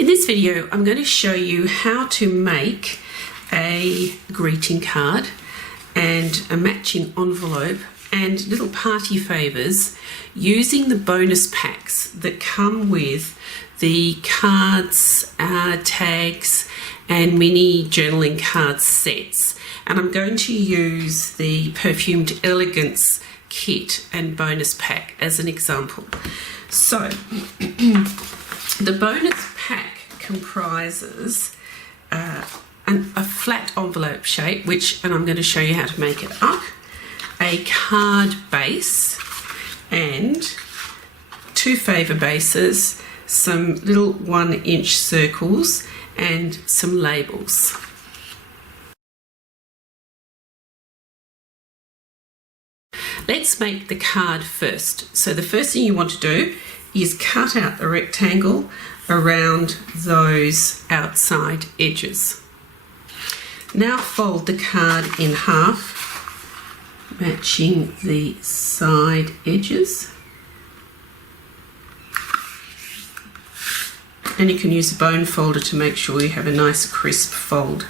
In this video, I'm going to show you how to make a greeting card and a matching envelope and little party favours using the bonus packs that come with the cards, tags and mini journaling card sets. And I'm going to use the Perfumed Elegance kit and bonus pack as an example. So the bonus pack comprises a flat envelope shape, and I'm going to show you how to make it up, a card base and two favour bases, some little 1-inch circles and some labels. Let's make the card first. So the first thing you want to do is cut out the rectangle around those outside edges. Now fold the card in half, matching the side edges. And you can use a bone folder to make sure you have a nice crisp fold.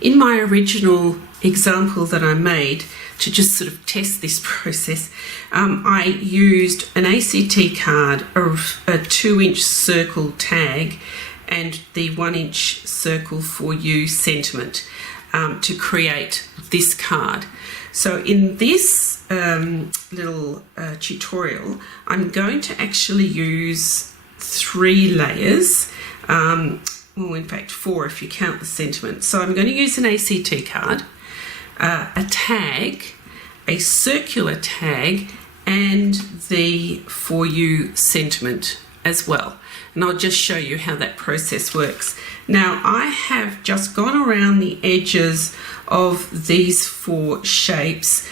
In my original example that I made, to just sort of test this process, I used an ACT card, a 2-inch circle tag and the 1-inch circle for you sentiment to create this card. So in this little tutorial, I'm going to actually use 3 layers, well, in fact 4 if you count the sentiment. So I'm going to use an ACT card, a tag, a circular tag and the for you sentiment as well. And I'll just show you how that process works. Now I have just gone around the edges of these 4 shapes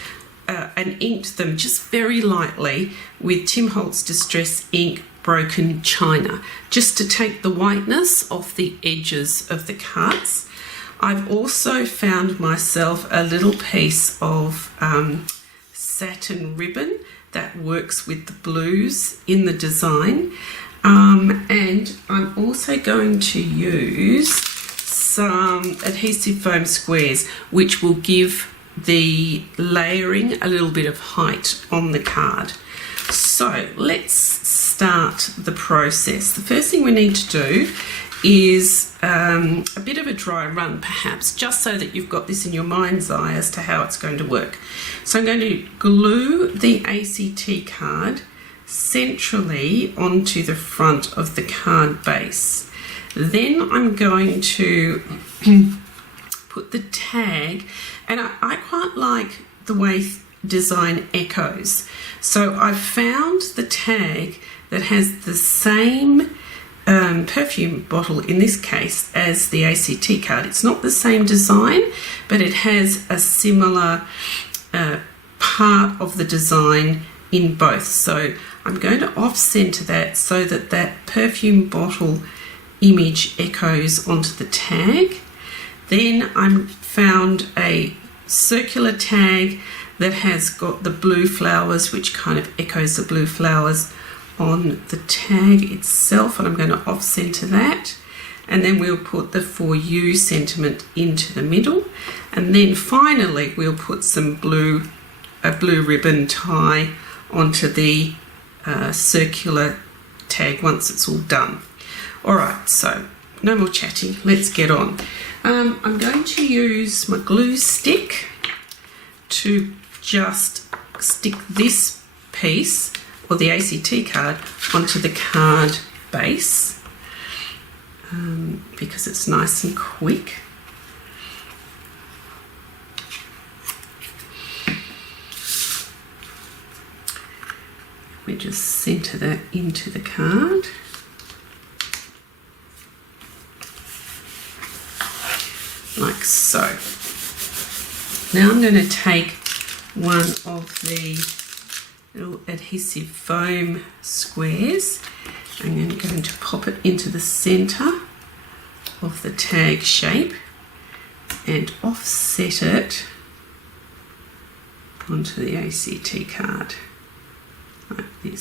and inked them just very lightly with Tim Holtz Distress Ink Broken China, just to take the whiteness off the edges of the cards. I've also found myself a little piece of satin ribbon that works with the blues in the design, and I'm also going to use some adhesive foam squares which will give the layering a little bit of height on the card. So let's start the process. The first thing we need to do is a bit of a dry run perhaps, just so that you've got this in your mind's eye as to how it's going to work. So I'm going to glue the ACT card centrally onto the front of the card base. Then I'm going to put the tag, and I quite like the way design echoes. So I've found the tag that has the same perfume bottle in this case as the ACT card. It's not the same design, but it has a similar part of the design in both. So I'm going to off-center that so that that perfume bottle image echoes onto the tag. Then I found a circular tag that has got the blue flowers, which kind of echoes the blue flowers on the tag itself, and I'm going to off-center that. And then we'll put the for you sentiment into the middle, and then finally we'll put some a blue ribbon tie onto the circular tag once it's all done. Alright, so no more chatting, let's get on. I'm going to use my glue stick to just stick this piece, or the ACT card, onto the card base because it's nice and quick. We just center that into the card. Like so. Now I'm going to take one of the little adhesive foam squares and I'm going to pop it into the center of the tag shape and offset it onto the ACT card like this.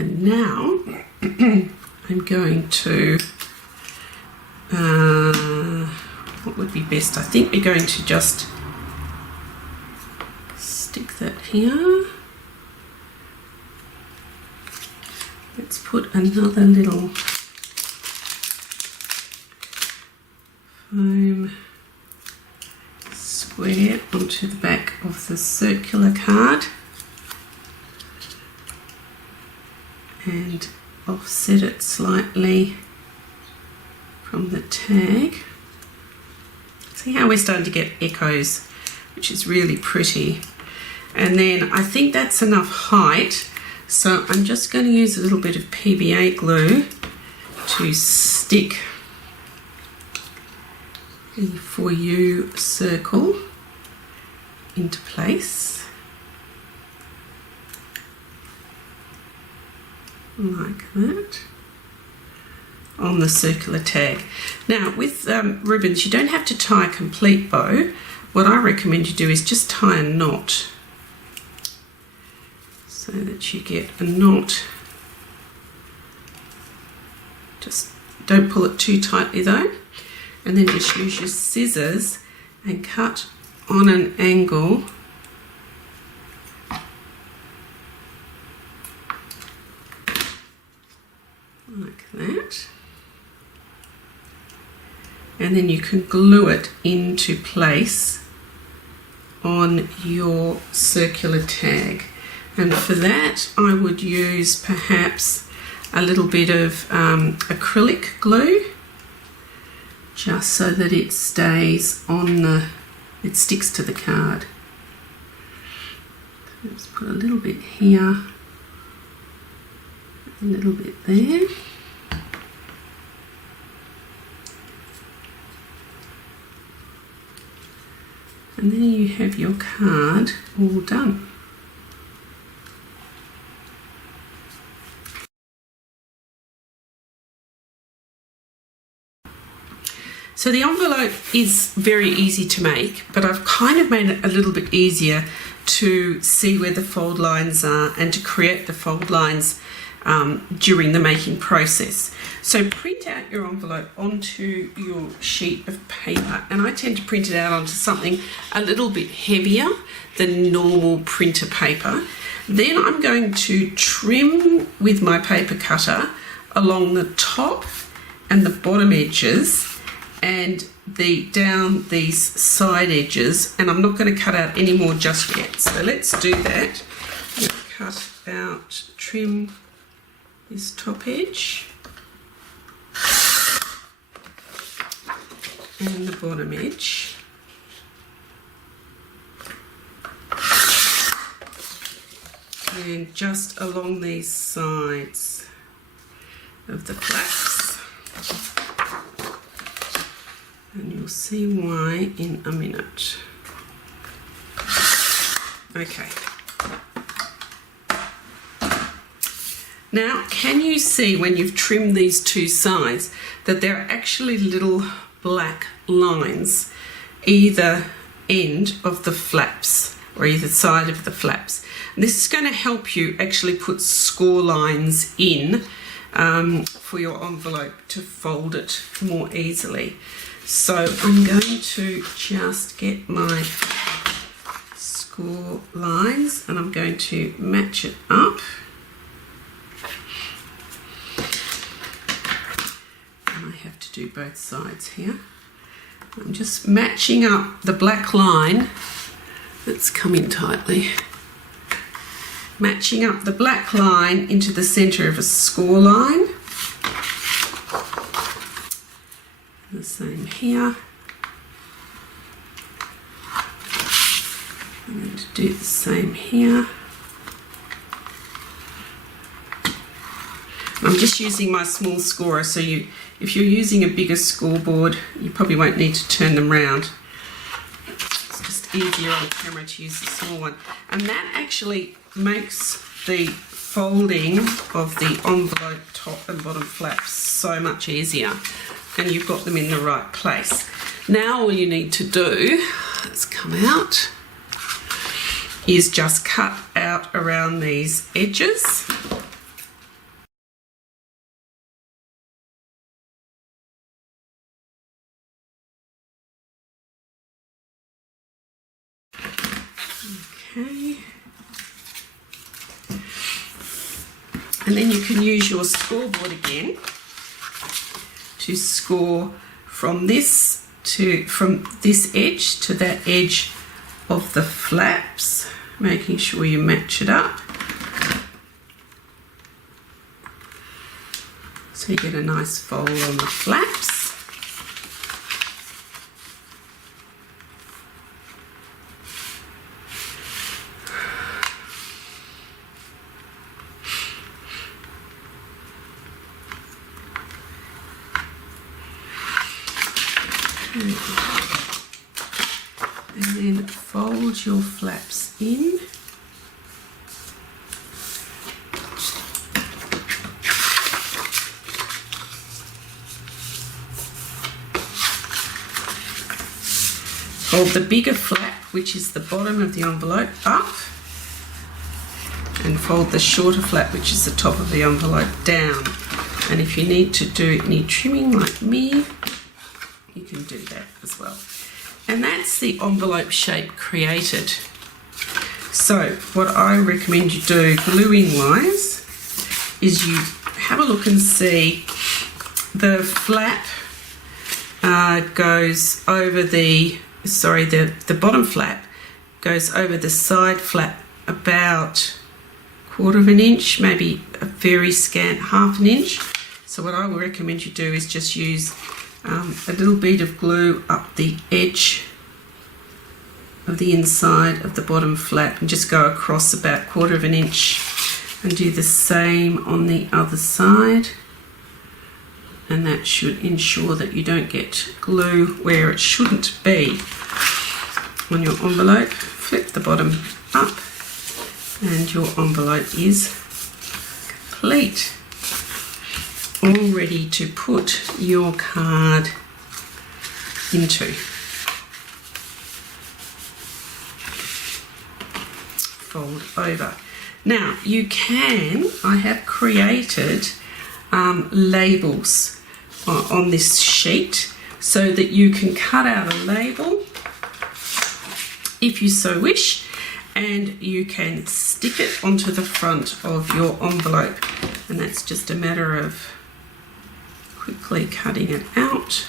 And now I'm going to, what would be best? I think we're going to just stick that here. Let's put another little foam square onto the back of the circular card and offset it slightly from the tag. See how we're starting to get echoes, which is really pretty. And then I think that's enough height, so I'm just going to use a little bit of PVA glue to stick the For You circle into place like that on the circular tag. Now with ribbons, you don't have to tie a complete bow. What I recommend you do is just tie a knot so that you get a knot. Just don't pull it too tightly though, and then just use your scissors and cut on an angle like that, and then you can glue it into place on your circular tag. And for that I would use perhaps a little bit of acrylic glue, just so that it stays on the, it sticks to the card. Let's put a little bit here, a little bit there. And then you have your card all done. So the envelope is very easy to make, but I've kind of made it a little bit easier to see where the fold lines are and to create the fold lines during the making process. So print out your envelope onto your sheet of paper, and I tend to print it out onto something a little bit heavier than normal printer paper. Then I'm going to trim with my paper cutter along the top and the bottom edges and down these side edges, and I'm not going to cut out any more just yet. So let's do that. Cut out, trim this top edge and the bottom edge. And just along these sides of the flaps. And you'll see why in a minute. Okay. Now, can you see when you've trimmed these two sides that there are actually little black lines either end of the flaps or either side of the flaps? And this is going to help you actually put score lines in for your envelope to fold it more easily. So I'm going to just get my score lines and I'm going to match it up. And I have to do both sides here. I'm just matching up the black line that's come in tightly. Matching up the black line into the centre of a score line. The same here. I'm going to do the same here. I'm just using my small scorer, so if you're using a bigger scoreboard, you probably won't need to turn them round. It's just easier on camera to use the small one. And that actually makes the folding of the envelope top and bottom flaps so much easier. And you've got them in the right place. Now all you need to do, let's come out, is just cut out around these edges. Okay. And then you can use your scoreboard again to score from this edge to that edge of the flaps, making sure you match it up. So you get a nice fold on the flaps. And then fold your flaps in. Fold the bigger flap, which is the bottom of the envelope, up, and fold the shorter flap, which is the top of the envelope, down. And if you need to do any trimming like me, you can do that as well. And that's the envelope shape created. So what I recommend you do gluing wise is you have a look and see the flap goes over the bottom flap goes over the side flap about 1/4 of an inch, maybe a very scant 1/2 an inch. So what I would recommend you do is just use a little bead of glue up the edge of the inside of the bottom flap and just go across about 1/4 of an inch, and do the same on the other side, and that should ensure that you don't get glue where it shouldn't be on your envelope. Flip the bottom up and your envelope is complete, all ready to put your card into. Fold over. Now you can, I have created labels on this sheet so that you can cut out a label if you so wish, and you can stick it onto the front of your envelope, and that's just a matter of quickly cutting it out.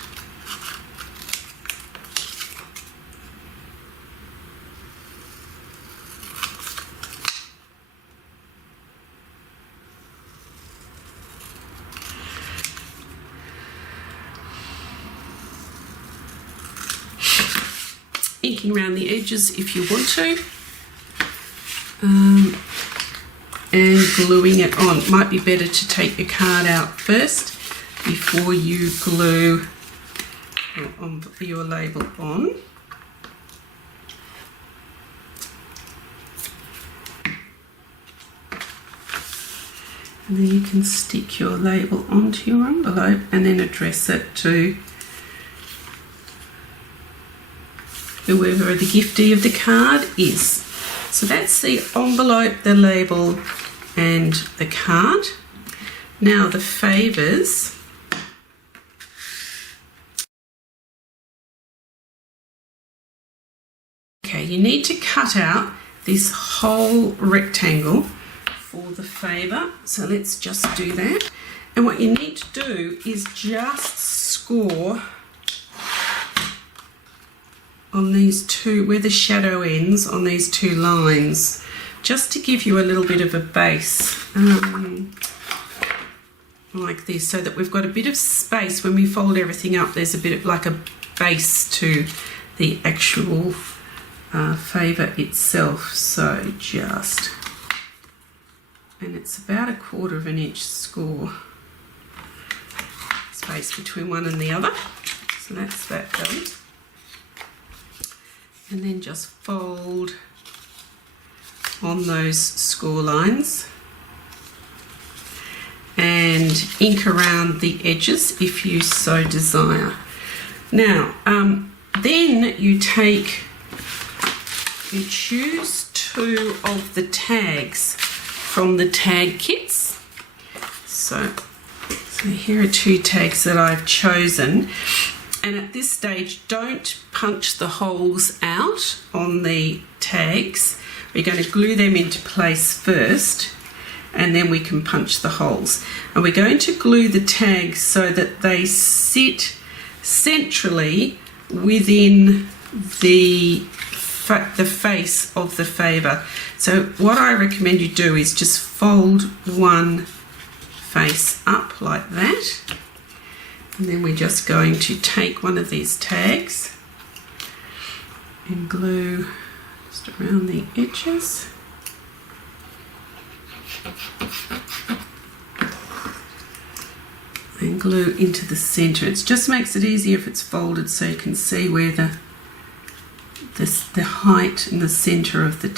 Inking around the edges if you want to, and gluing it on. It might be better to take your card out first before you glue your label on. And then you can stick your label onto your envelope and then address it to whoever the giftee of the card is. So that's the envelope, the label, and the card. Now the favours. Okay, you need to cut out this whole rectangle for the favour. So let's just do that. And what you need to do is just score on these two, where the shadow ends, on these two lines, just to give you a little bit of a base, like this, so that we've got a bit of space. When we fold everything up, there's a bit of like a base to the actual favour itself. So just, and it's about 1/4 of an inch score space between one and the other. So that's that done. And then just fold on those score lines and ink around the edges if you so desire. Now, then you choose 2 of the tags from the tag kits. So here are 2 tags that I've chosen. And at this stage, don't punch the holes out on the tags. We're going to glue them into place first, and then we can punch the holes. And we're going to glue the tags so that they sit centrally within the face of the favour. So what I recommend you do is just fold one face up like that, and then we're just going to take one of these tags and glue just around the edges. And glue into the centre. It just makes it easier if it's folded, so you can see where the height and the centre of the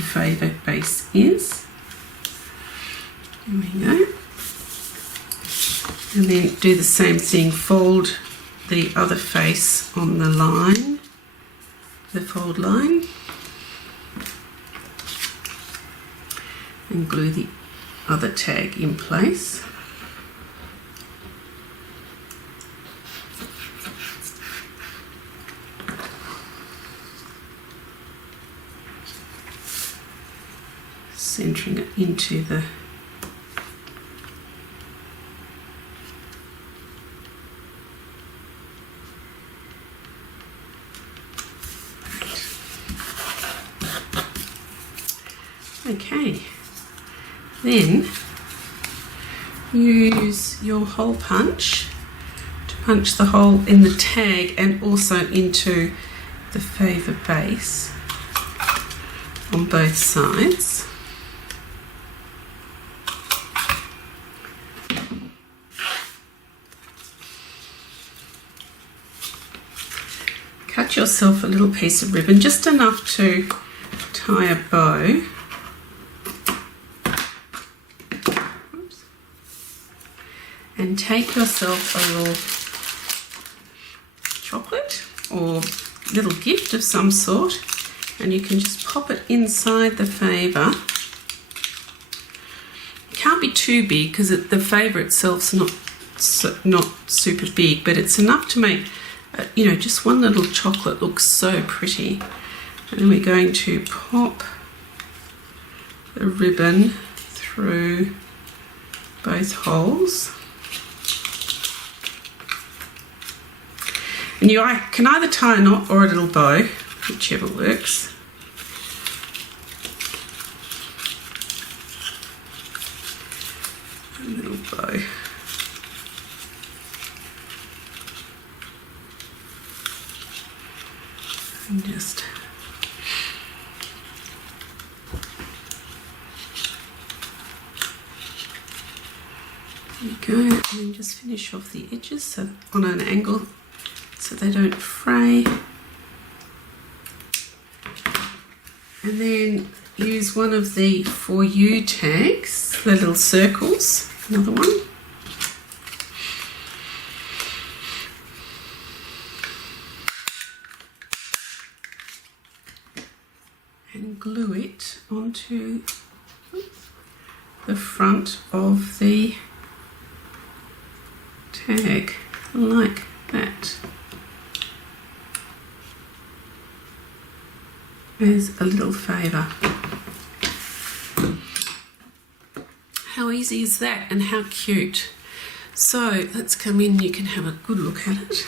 favour base is. There we go. And then do the same thing, fold the other face on the line, the fold line, and glue the other tag in place. Centering it into the okay, then use your hole punch to punch the hole in the tag and also into the favour base on both sides. Cut yourself a little piece of ribbon, just enough to tie a bow. Oops. And take yourself a little chocolate or little gift of some sort, and you can just pop it inside the favour. It can't be too big because the favour itself's not super big, but it's enough to make just one little chocolate looks so pretty. And then we're going to pop the ribbon through both holes. And you can either tie a knot or a little bow, whichever works. A little bow. And just there you go, and then just finish off the edges so on an angle so they don't fray. And then use one of the For You tags, the little circles, another one. And glue it onto the front of the tag like that, as a little favour. How easy is that, and how cute. So let's come in, you can have a good look at it.